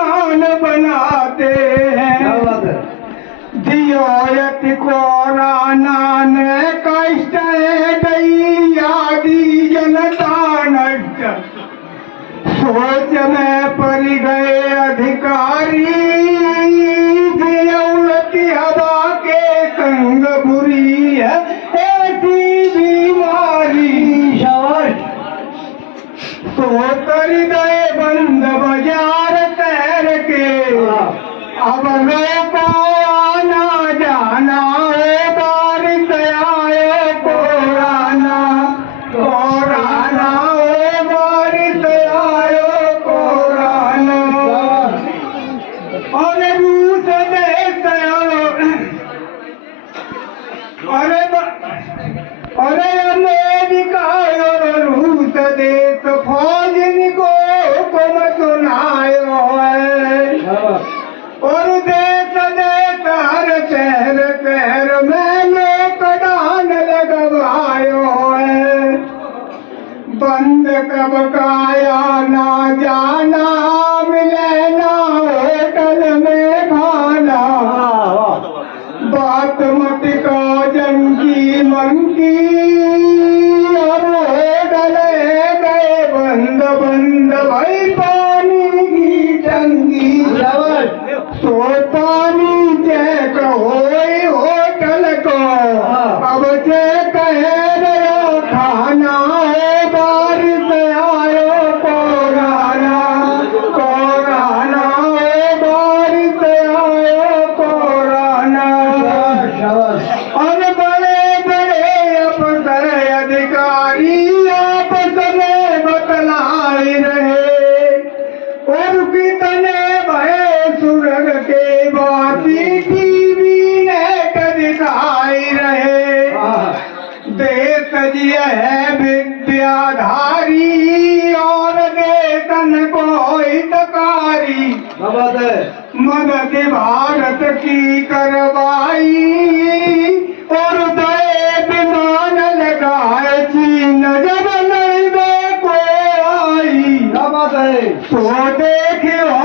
विमान बनाते हैं। दियोयत को रानान कष्ट दैयादी जनता नष्ट। सोच में पड़ गए अधिकारी, दियौलती हवा के संग बुरी है ऐसी बीमारी। तो कर गए बंद बाजार तैर के, अब गए को आना जाना है बारिश आए कोराना। कोराना है बारिश आए कोराना। और रूस देश अरे अमेरिका और रूस देश फौज को तुम सुनायो है। और देश देश हर शहर शहर में लॉकडाउन लगवायो है। बंद कब काया ना जाना, मिले ना होटल में खाना। बात मत का जंगी मंकी, और होटल गए बंद बंद भाई पानी की टंकी। तो पानी चेक होई होटल को, अब चेक है रहा खाना है बारिश आयो कोराना। कोराना है बारिश आयो कोराना। और बड़े बड़े अफसर अधिकारी आपस में बतलाए रहे, और कितने भय सुरग के बाती टीवी नेट दिखाई रहे। देश जी है विद्याधारी, और देशन को हितकारी। मदद भारत की करवाई, और दे विमान लगाए चीन जब नहीं दे को आई। तो देखियो